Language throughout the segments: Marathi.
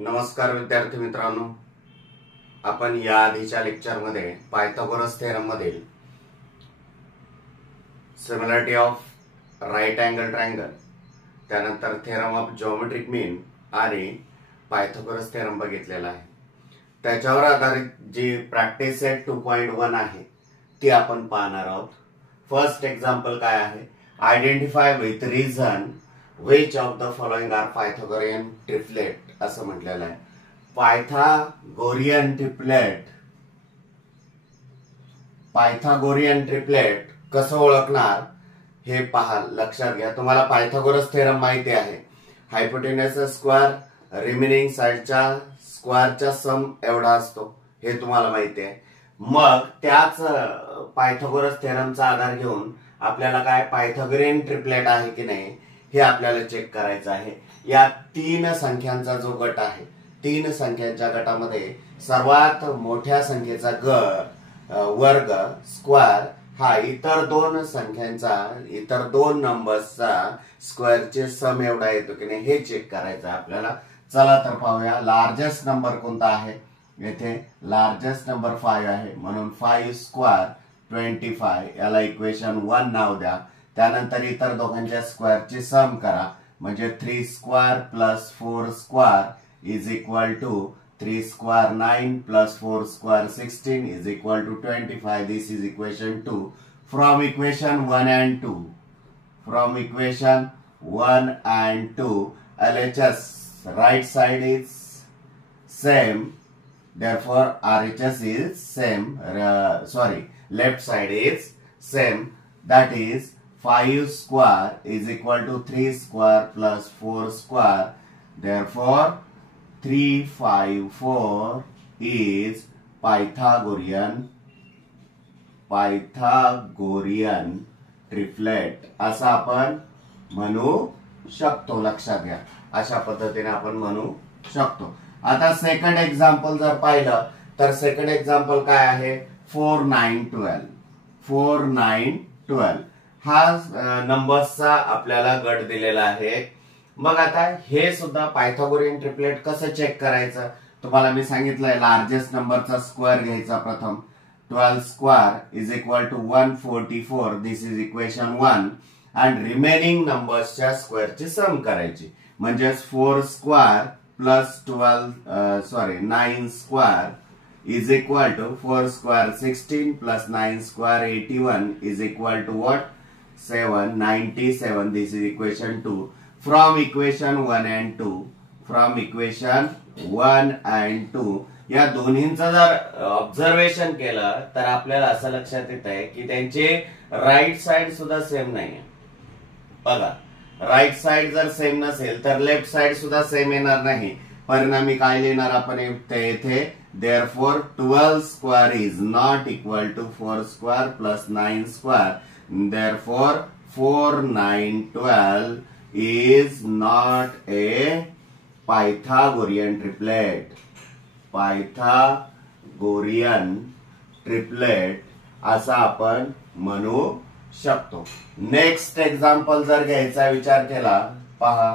नमस्कार विद्यार्थी मित्रांनो, आपण या आधीच्या लेक्चरमध्ये पायथागोरस थेरम मधील similarity of right angle triangle, त्यानंतर थेरम ऑफ जिओमेट्रिक मीन आणि पायथागोरस थेरम बघितलेला आहे. त्याच्यावर आधारित जी प्रॅक्टिस सेट 2.1 आहे ती आपण पाहणार आहोत. फर्स्ट एक्झाम्पल काय आहे? Identify with reason which of the following are Pythagorean triplet असं म्हटलेलं आहे. पायथागोरियन ट्रिपलेट कसं ओळखणार हे पहा, लक्षात घ्या. तुम्हाला पायथागोरस थेरम माहिती आहे. हायपोटेनसचा स्क्वेअर रिमेनिंग साइडच्या स्क्वेअरच्या सम एवढा असतो, हे तुम्हाला माहिती आहे. मग त्याच पायथागोरस थेरमचा आधार घेऊन आपल्याला काय पायथागोरियन ट्रिपलेट आहे की नाही हे आपल्याला चेक करायचं आहे. या तीन संख्यांचा जो गट आहे, तीन संख्यांच्या गटामध्ये सर्वात मोठ्या संख्येचा वर्ग स्क्वेअर हा इतर दोन संख्यांचा, इतर दोन नंबर्सचा स्क्वेअरचे सम एवढा येतो की नाही हे चेक करायचं आहे आपल्याला. चला तर पाहूया. लार्जेस्ट नंबर कोणता आहे? येथे लार्जेस्ट नंबर 5 आहे, म्हणून 5 स्क्वेअर 25. याला इक्वेशन 1 नाव द्या. त्यानंतर इतर दोघांच्या स्क्वेअरची सम करा, म्हणजे 3 square plus 4 square is equal to 3 square 9 प्लस 4 square 16 is equal to 25. This is equation 2. From equation 1 and 2, from equation 1 and 2, LHS right side is same, therefore RHS is same. Left side is same. That is 5 square is equal to 3 square plus 4 square. Therefore 354 is Pythagorean triplet असं आपण म्हणू शकतो. लक्षात घ्या, अशा पद्धतीने आपण म्हणू शकतो. आता सेकंड एक्झाम्पल जर पाहिलं तर सेकंड एक्झाम्पल काय आहे? 4 9 12. 4 9 12 हा नंबर्सचा आपल्याला गट दिलेला आहे. मग आता हे सुद्धा पायथागोरियन ट्रिपलेट कसं चेक करायचं? तुम्हाला मी सांगितलंय लार्जेस्ट नंबरचा स्क्वेअर घ्यायचा प्रथम. 12 square is equal to 144. This is equation 1. आणि रिमेनिंग नंबर्सच्या स्क्वेअरची सम करायची, म्हणजे 4 square plus 9 square is equal to 4 square 16 plus 9 square 81 is equal to what? 797. This is equation 2. From equation 1 and 2, from equation 1 and 2 या दोन्हींचं जर ऑब्झर्वेशन केलं तर आपल्याला असं लक्षात येत आहे की त्यांचे राईट साइड सुद्धा सेम नाहीये. बघा, राईट साइड जर सेम नसेल तर लेफ्ट साइड सुद्धा सेम येणार नाही. परिणामी काय लिहिणार आपण येथे? Therefore 12 square is not equal to 4 square plus 9 square. Therefore 4 9 12 is not a Pythagorean triplet. Pythagorean triplet असं आपण म्हणू शकतो. नेक्स्ट एक्झाम्पल जर घ्यायचा विचार केला, पहा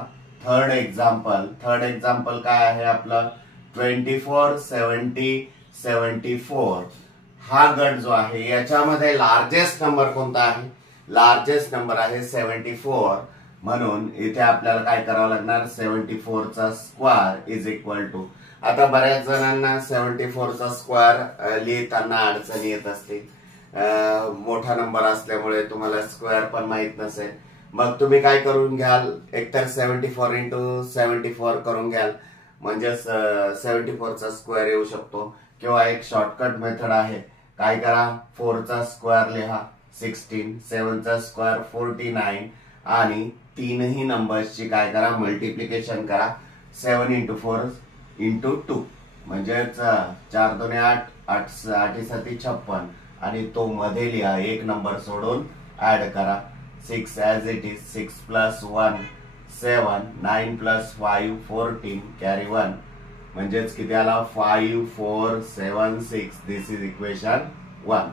थर्ड एक्झाम्पल काय आहे आपलं? 24 70 74 हा गट जो आहे याच्यामध्ये लार्जेस्ट नंबर कोणता आहे? लार्जेस्ट नंबर आहे 74. म्हणून इथे आपल्याला काय करावं लागणार? 74 चा स्क्वेअर इज इक्वल टू, आता बऱ्याच जणांना 74 चा स्क्वेअर लिहिताना अडचणी येत असते. मोठा नंबर असल्यामुळे तुम्हाला स्क्वेअर पण माहित नसेल. मग तुम्ही काय करून घ्याल? एकतर 74 into 74 करून घ्याल, म्हणजेच 74 चा स्क्वेअर येऊ शकतो. किंवा एक शॉर्टकट मेथड आहे. काय करा? 4 चा स्क्वेअर लिहा 16, 7 चा स्क्वेअर 49 आणि तीनही नंबर्सची काय करा? मल्टिप्लिकेशन करा. 7 into 4 into 2 म्हणजेच 4 2 8, 8 7 56 आणि तो मध्ये लिहा, एक नंबर सोडून ऍड करा. 6 as it is, 6 plus 1 7, 9 plus 5 14, carry 1 म्हणजेच किती आला? 5 4 7 6. दिस इज इक्वेशन 1.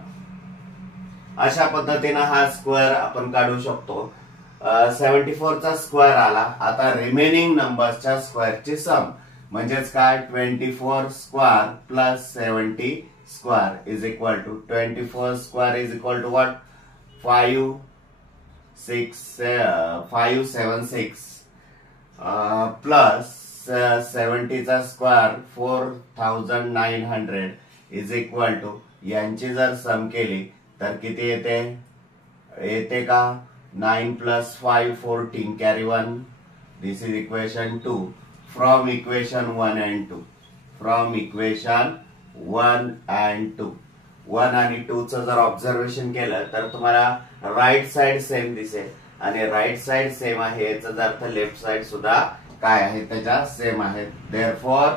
अशा पद्धतीने हा स्क्वेअर आपण काढू शकतो. 74 चा स्क्वेअर आला. आता रिमेनिंग नंबर्सच्या स्क्वेअरची सम, म्हणजेच काय 24 square plus 70 square is equal to 24 square is equal to what 576 plus 70 चा स्क्वेअर 4900 इज इक्वल टू यांची जर सम केली तर किती येते का 9 plus 5 14 carry 1 this is equation 2 from equation 1 and 2 from equation 1 and 2 1 आणि 2 चं जर ऑब्झर्वेशन केलं तर तुम्हाला राईट साइड सेम दिसेल आणि राईट साइड सेम आहे याचा अर्थ लेफ्ट साइड सुद्धा काय आहे त्याच्या सेम आहे therefore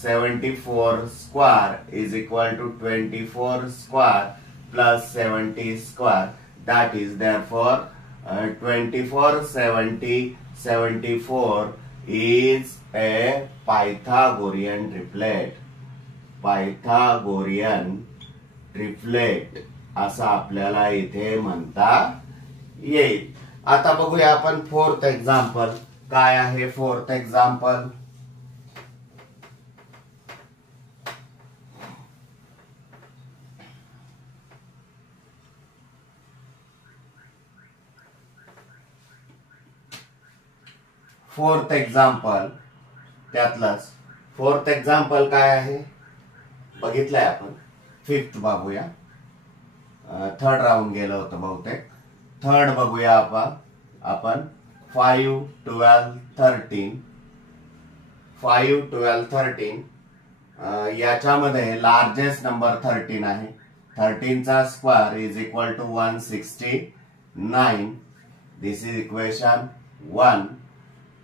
74 square is equal to 24 square plus 70 square that is therefore 24 70 74 is a Pythagorean triplet असं आपल्याला इथे म्हणता येईल. आता बघूया आपण फोर्थ एक्झाम्पल काय आहे. फोर्थ एक्झाम्पल त्यातलंच फोर्थ एक्झाम्पल काय आहे बघितलंय आपण. फिफ्थ बघूया. थर्ड राऊंड गेलं होतं बहुतेक. थर्ड बघूया आपण 5 12 13 5 12 13 याच्यामध्ये लार्जेस्ट नंबर 13 आहे. 13 चा square is equal to 169 this is equation 1.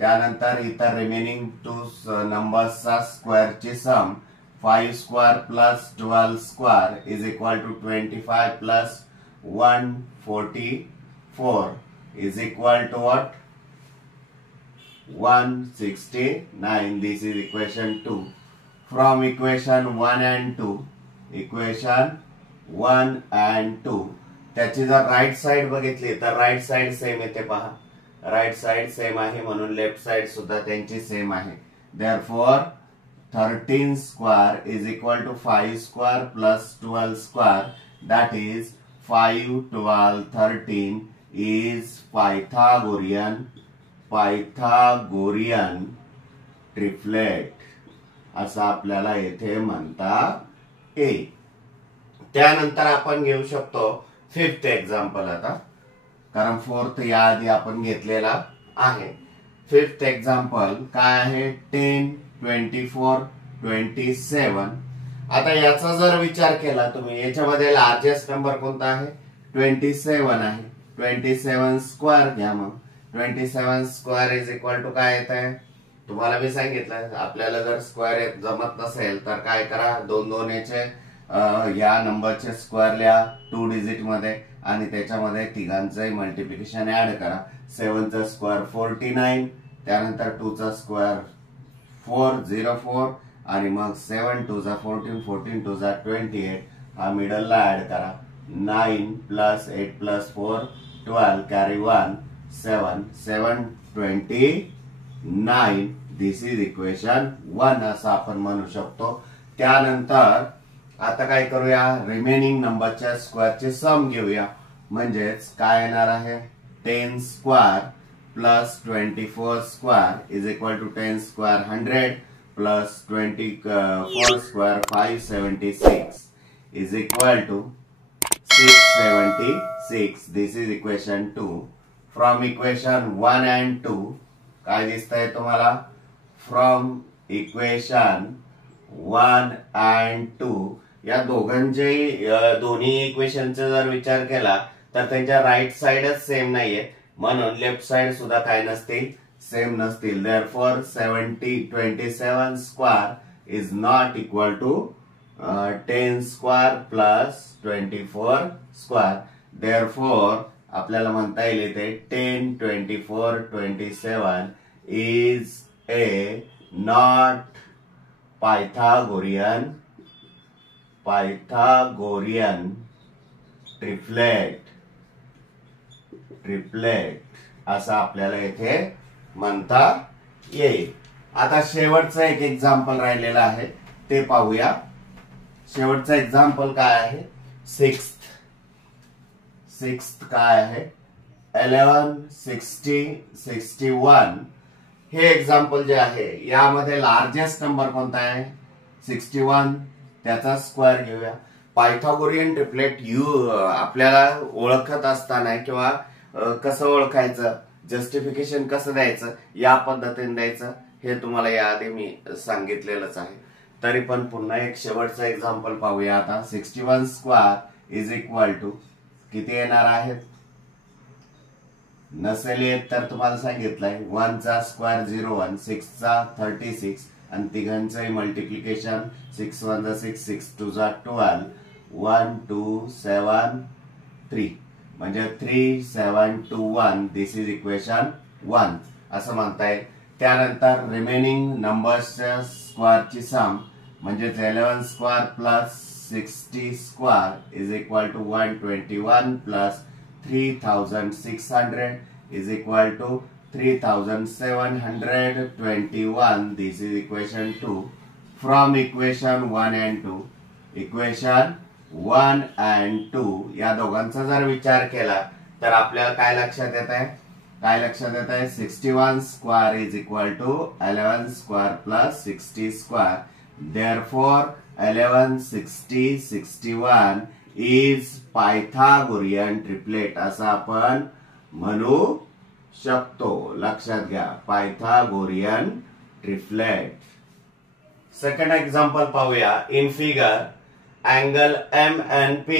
त्यानंतर इतर रिमेनिंग 2 नंबर्सचा स्क्वेअरची sum 5 square plus 12 square is equal to 25 plus 144 is equal to what 169 this is equation 2. From equation 1 and 2 त्याची जर राईट साइड बघितली तर राईट साइड सेम येते पहा. राईट साइड सेम आहे म्हणून लेफ्ट साइड सुद्धा त्यांची सेम आहे. therefore 13 square is equal to 5 square plus 12 square that is 5 12 13 is Pythagorean triplet असं आपल्याला येथे म्हणता येईल. त्यानंतर आपण घेऊ शकतो फिफ्थ एक्झाम्पल आता कारण फोर्थ याआधी आपण घेतलेला आहे. फिफ्थ एक्झाम्पल काय आहे 10 24 27. आता याचा जर विचार केला तुम्ही याच्यामध्ये लार्जेस्ट नंबर कोणता आहे 27 आहे. 27 स्क्वेअर घ्या. मग 27 स्क्वेअर इज इक्वल टू काय येत आहे तुम्हाला मी सांगितलं. आपल्याला जर स्क्वेअर जमत नसेल तर काय करा 2 याचे या नंबरचे स्क्वेअर लिहा 2 डिजिट मध्ये आणि त्याच्यामध्ये तिघांचंही मल्टिप्लिकेशन ऍड करा. 7 चा स्क्वेअर 49 त्यानंतर 2 चा स्क्वेअर 404 आणि मग 7 2 जा 14 14 2 जा 28 हा मिडल ला ऍड करा. 9 plus 8 plus 4 12 carry 1 7 7 29 this is equation 1 असं आपण म्हणू शकतो. त्यानंतर आता काय करूया रिमेनिंग नंबरच्या स्क्वेअरचे सम घेऊया. म्हणजेच काय येणार आहे 10 square plus 24 square is equal to 10 square 100 plus 24 square 576 is equal to 676 this is equation 2. From equation 1 and 2 काय दिसतंय तुम्हाला फ्रॉम इक्वेशन 1 and 2 या दोन्ही इक्वेशनचा जर विचार केला तर त्यांच्या राईट साइडच सेम नाहीये म्हणून लेफ्ट साइड सुद्धा काय नसतील सेम नसतील. therefore 27 square is not equal to 10 square plus 24 square. therefore आपल्याला म्हणता येईल इथे 10 24 27 is a not Pythagorean triplet असं आपल्याला इथे म्हणता येईल. आता शेवटचं एक एक्झाम्पल राहिलेलं आहे ते पाहूया. शेवटचं एक्झाम्पल काय आहे? सिक्स्थ काय आहे? 11, 60, 61 हे एक्झाम्पल जे आहे यामध्ये लार्जेस्ट नंबर कोणता आहे? 61. त्याचा स्क्वेअर घेऊया. पायथागोरियन ट्रिपलेट आपल्याला ओळखत असताना किंवा कसं ओळखायचं, जस्टिफिकेशन कसं द्यायचं, या पद्धतीने द्यायचं हे तुम्हाला याआधी मी सांगितलेलंच आहे. तरी पण पुन्हा एक शेवटचं एक्झाम्पल पाहूया. आता 61 स्क्वेअर इज इक्वल टू किती येणार आहेत? नसेल येत तर तुम्हाला सांगितलंय 1 चा स्क्वेअर 01, 6 चा 36 आणि तिघांचंही मल्टिप्लिकेशन 6 1 जा 6, 6 2 जा 12, 1 2 7 3 म्हणजे 3 7 2 1. दिस इज इक्वेशन 1 असं म्हणता येईल. त्यानंतर रिमेनिंग नंबर्सच्या स्क्वेअरची सम म्हणजे 11 square plus 60 square is equal to 121 plus 3600 is equal to 3721. This is equation 2. From equation 1 and 2, equation 1 and 2 या दोघांचा जर विचार केला तर आपल्याला काय लक्षात येत आहे? 61 square is equal to 11 square plus 60 square. Therefore 11, 60, 61 is Pythagorean triplet असं आपण म्हणू शकतो. लक्षात घ्या, पायथागोरियन ट्रिपलेट. सेकंड एक्झाम्पल पाहूया. In figure angle MNP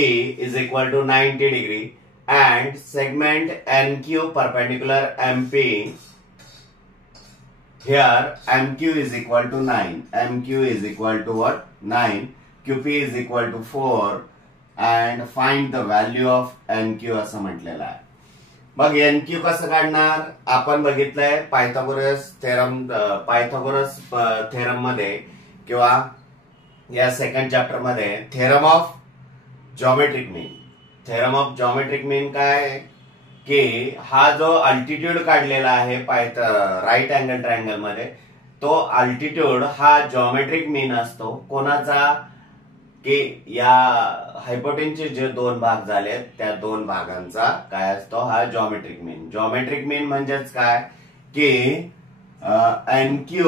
is equal to 90 degree and segment NQ perpendicular MP. Here MQ is equal to 9. MQ is equal to what? 9. QP is equal to 4. And find the value of NQ असं म्हटलेलं आहे. मग NQ कसं काढणार? आपण बघितलंय पायथागोरस थेरम मध्ये किंवा या सेकंड चॅप्टर मध्ये theorem of geometric mean. Theorem of geometric mean काय की हा जो अल्टिट्यूड काढलेला आहे राईट अँगल ट्रायंगल मध्ये, तो अल्टिट्यूड हा जॉमेट्रिक मीन असतो. कोणाचा? की या हायपोटेन्सचे जे दोन भाग झालेत त्या दोन भागांचा काय असतो? हा जॉमेट्रिक मीन. जॉमेट्रिक मीन म्हणजेच काय की NQ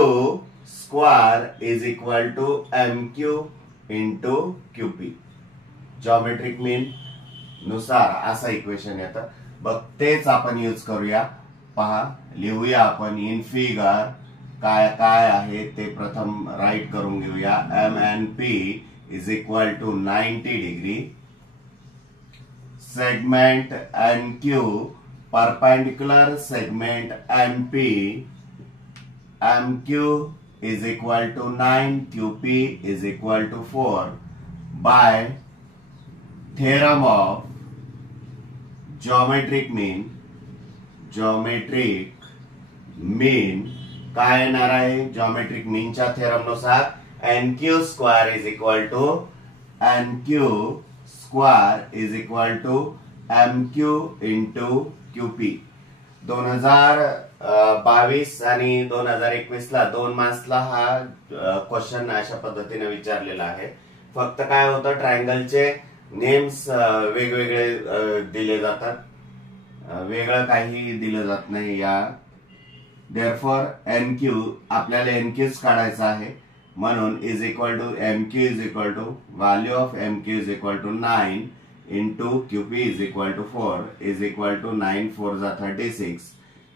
square is equal to MQ into QP. Geometric mean नुसार असं इक्वेशन येतं. बघ तेच आपण यूज करूया. पहा, लिहूया आपण. इन फिगर काय काय आहे ते प्रथम राईट करून घेऊया. MNP is equal to 90 degree. Segment NQ perpendicular segment MP. MQ is equal to 9. QP is equal to 4. By theorem of geometric mean. Geometric mean काय येणार आहे? जॉमेट्रिक मीनच्या थेरम नुसार NQ square is equal to MQ into QP. 2022 आणि 2021 ला 2 मार्क्सला हा क्वेश्चन अशा पद्धतीने विचारलेला आहे. फक्त काय होतं, ट्रायंगलचे नेम्स वेगवेगळे दिले जातात, वेगळं काही दिलं जात नाही. या देअरफॉर NQ आपल्याला NQच काढायचा आहे म्हणून is equal to MQ is equal to value of MQ is equal to 9 into QP is equal to 4 is equal to 9 4 जा 36.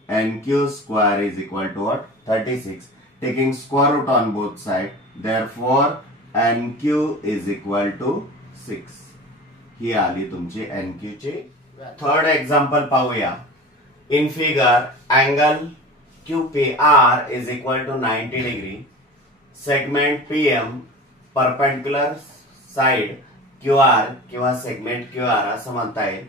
NQ square is equal to what? 36. Taking square root on both sides, therefore NQ is equal to 6. ही आली तुमची NQ ची. थर्ड एक्झाम्पल पाहूया. In figure angle QPR is equal to 90 degree. Segment PM perpendicular side QR किंवा सेगमेंट QR असं म्हणता येईल.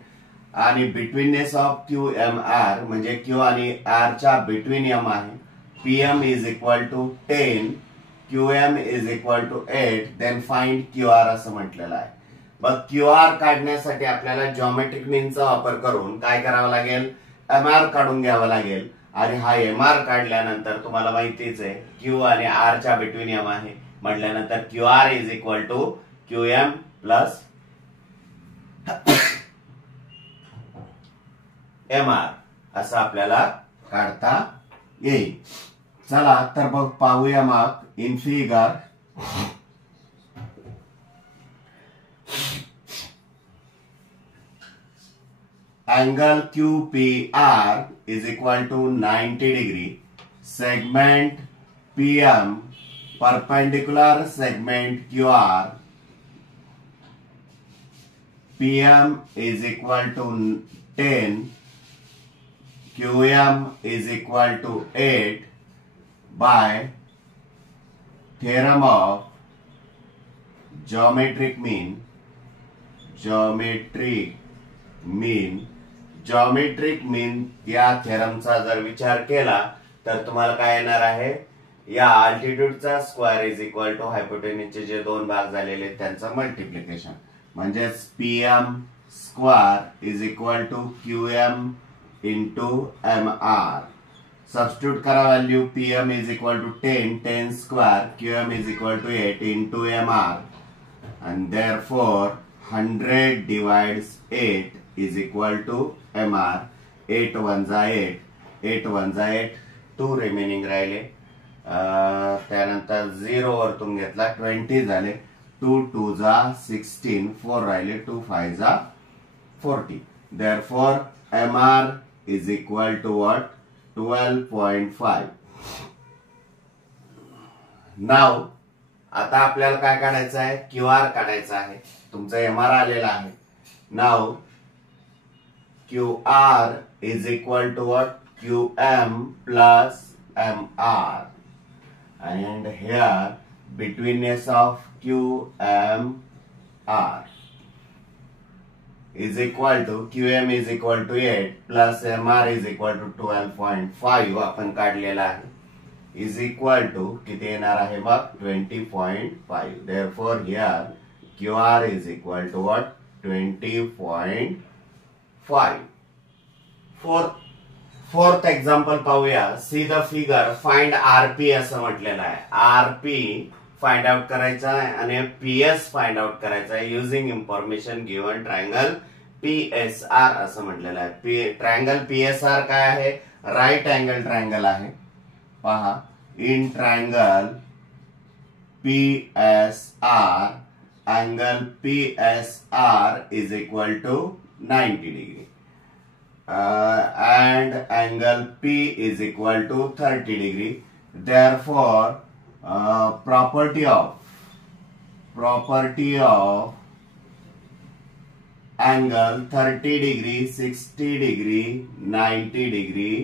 आणि बिटवीननेस ऑफ QMR म्हणजे Q आणि R च्या बिटवीन M आहे. PM is equal to 10, QM is equal to 8. Then find QR असं म्हटलेलं आहे. मग QR काढण्यासाठी आपल्याला जॉमेट्रिक मीनचा वापर करून काय करावं लागेल? MR काढून घ्यावं लागेल. आणि हा MR काढल्यानंतर तुम्हाला माहितीच आहे क्यू आणि आर च्या बिटवीन एम आहे म्हटल्यानंतर QR is equal to QM plus MR असं आपल्याला काढता येईल. चला तर मग पाहूया मग in figure. Angle QPR is equal to 90 degree. Segment PM perpendicular segment QR. PM is equal to 10. QM is equal to 8 by theorem of geometric mean. Geometric mean या थेरमचा जर विचार केला तर तुम्हाला काय येणार आहे, या अल्टिट्यूडचा स्क्वेअर इज इक्वल टू हायपोटेन्यूजचे जे दोन भाग झालेले त्यांचं मल्टिप्लिकेशन म्हणजेच PM square is equal to QM into MR. Substitute करा value. PM is equal to 10 square, QM is equal to 8 into MR and therefore 100 divides 8 is equal to MR. 8 1 जा 8, 8 1 जा 8, 2 रिमेनिंग राहिले. त्यानंतर 0 वरतून घेतला 20 झाले, 2 2 जा 16, 4 राहिले, 2 5 जा 40. Therefore MR is equal to what? 12.5. Now आता आपल्याला काय काढायचं आहे, QR काढायचा आहे. तुमचा MR आलेला आहे. Now QR is equal to what? QM plus MR and here betweenness of QM R is equal to QM is equal to 8 plus MR is equal to 12.5 आपण काढलेला आहे is equal to किती येणार आहे मग 20.5. Therefore here QR is equal to what? 20.5. Fourth example पाहूया. See the figure. Find RP असं म्हटलेलं आहे. RP फाइंड आउट करायचा आहे आणि PS फाइंड आउट करायचा आहे using information given triangle PSR असं म्हटलेलं आहे. ट्रायंगल PSR काय आहे? राईट अँगल ट्रायंगल आहे. पहा in triangle PSR angle PSR is equal to 90 degree and angle P is equal to 30 degree. Therefore property of angle 30 degree, 60 degree, 90 degree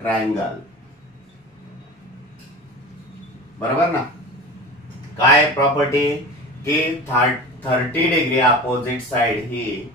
triangle. बरोबर ना. काय प्रॉपर्टी की 30 डिग्री अपोजिट साइड ही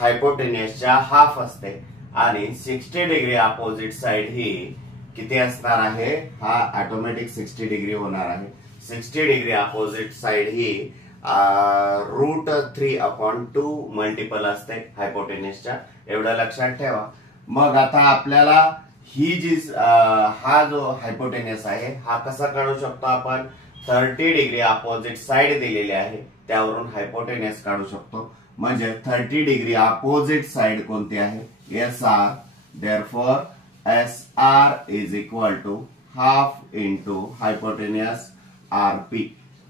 हायपोटेन्यूसच्या हाफ असते आणि 60 डिग्री अपोजिट साइड ही किती असणार आहे, हा ऑटोमॅटिक 60 डिग्री होणार आहे. 60 डिग्री अपोजिट साइड ही √3/2 मल्टिपल असते हायपोटेन्यूसच्या, एवढं लक्षात ठेवा. मग आता आपल्याला ही जी हा जो हायपोटेन्यूस आहे हा कसा काढू शकतो आपण, 30 डिग्री अपोजिट साइड दिलेली आहे त्यावरून हायपोटेन्यूस काढू शकतो. म्हणजे 30 डिग्री अपोजिट साइड कोणती आहे, SR. Therefore SR is equal to half into हायपोटेन्यूस RP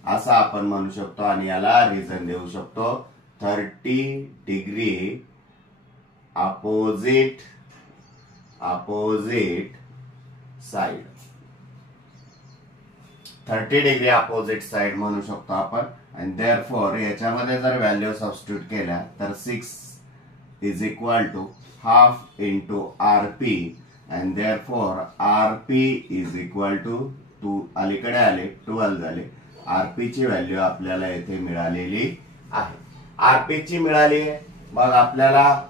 असं आपण म्हणू शकतो आणि याला रिझन देऊ शकतो 30 degree opposite side. 30 degree opposite side म्हणू शकतो आपण. आणि देअरफॉर याच्यामध्ये जर व्हॅल्यू सबस्टिट्यूट केल्या तर 6 is equal to half into RP and therefore RP is equal to 2 अलीकडे आले 12 झाले. RP ची व्हॅल्यू आपल्याला येथे मिळालेली आहे. RP ची मिळाली आहे. मग आपल्याला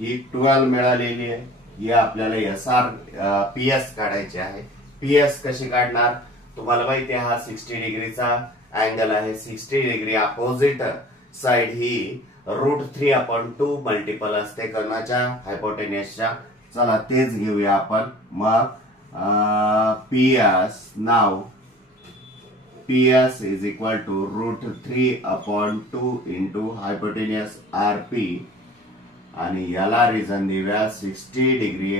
ही 12 मिळालेली आहे. ही आपल्याला PS काढायची आहे. PS कशी काढणार, तुम्हाला माहिती आहे हा 60 डिग्रीचा अँगल आहे. 60 डिग्री अपोजिट साइड ही √3/2 मल्टिपल असते कोणाच्या, हायपोटेन्यूसच्या. चला तेच घेऊया आपण. मग PS नाव PS is equal to √3/2 into hypotenuse RP आणि याला रिझन देऊया 60 डिग्री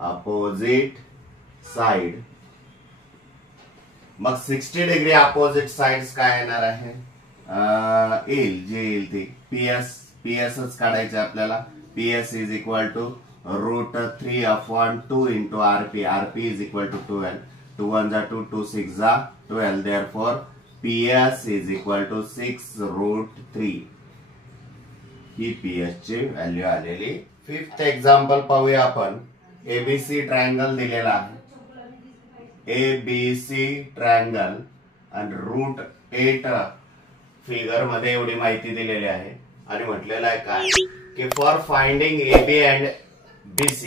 अपोजिट साइड. मग 60 डिग्री अपोजिट साइड्स काय येणार आहे, येईल ती पीएसच काढायचे आपल्याला. PS is equal to √3/2 into RP is equal to 12. 2 1 जा 2, 2 6 जा 12. Therefore PS is equal to 6√3. ही PS ची व्हॅल्यू आलेली. फिफ्थ एक्झाम्पल पाहूया आपण. ABC ट्रायंगल दिलेला आहे. ABC ट्रायंगल आणि √8 फिगर मध्ये एवढी माहिती दिलेली आहे आणि म्हटलेलं आहे काय की for finding AB and BC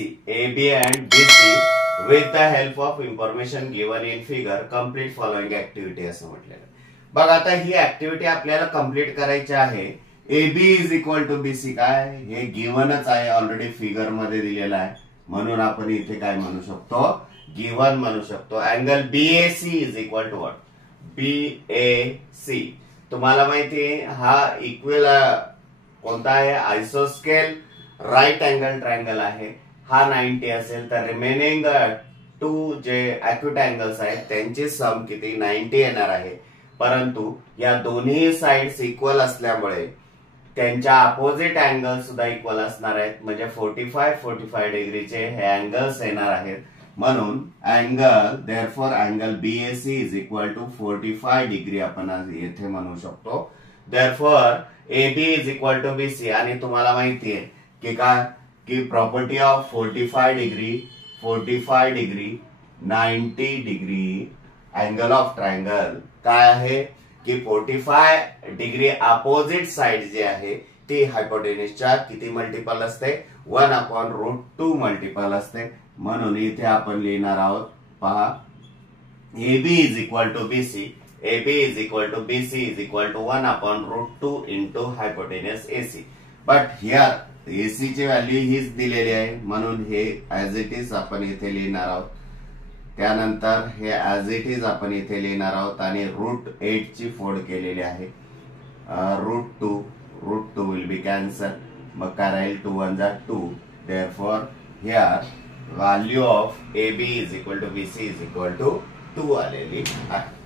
with the help of information given in figure complete following activity असं म्हटलेलं. बघ आता ही ऍक्टिव्हिटी आपल्याला कम्प्लीट करायची आहे. AB is equal to BC काय हे गिवनच आहे, ऑलरेडी फिगर मध्ये दिलेलं आहे, म्हणून आपण इथे काय म्हणू शकतो, गिवन म्हणू शकतो. Angle BAC is equal to what, BAC तुम्हाला माहिती आहे हा इक्वल कोणता आहे, आयसोस्केल राईट अँगल ट्रायंगल आहे. हा 90 असेल तर रिमेनिंग 2 जे अॅक्यूट अँगल्स आहेत त्यांची सम किती 90 येणार आहे. परंतु या दोन्ही साइड्स इक्वल असल्यामुळे त्यांच्या अपोजिट अँगल सुद्धा इक्वल असणार आहेत, म्हणजे 45 डिग्रीचे हे अँगल्स येणार आहेत. म्हणून angle therefore angle BAC is equal to 45 degree आपण येथे म्हणू शकतो. Therefore AB is equal to BC आणि तुम्हाला माहिती आहे की काय की property of 45 degree 90 degree angle of triangle काय आहे की 45 डिग्री अपोजिट साइड जी आहे ती हायपोटेन्यूसच्या किती मल्टिपल असते, 1/√2 मल्टिपल असते. म्हणून इथे आपण लिहिणार आहोत पहा AB is equal to BC is equal to 1/√2 into hypotenuse AC. But here AC ची व्हॅल्यू हीच दिलेली आहे म्हणून हे ऍज इट इज आपण इथे लिहिणार आहोत. त्यानंतर हे ऍज इट इज आपण इथे लिहिणार आहोत आणि √8 ची फोड केलेली आहे. √2 विल बी कॅन्सल. मग काय राहील 2 1 जा 2. Therefore here value of AB is equal to BC is equal to 2 आलेली आहे.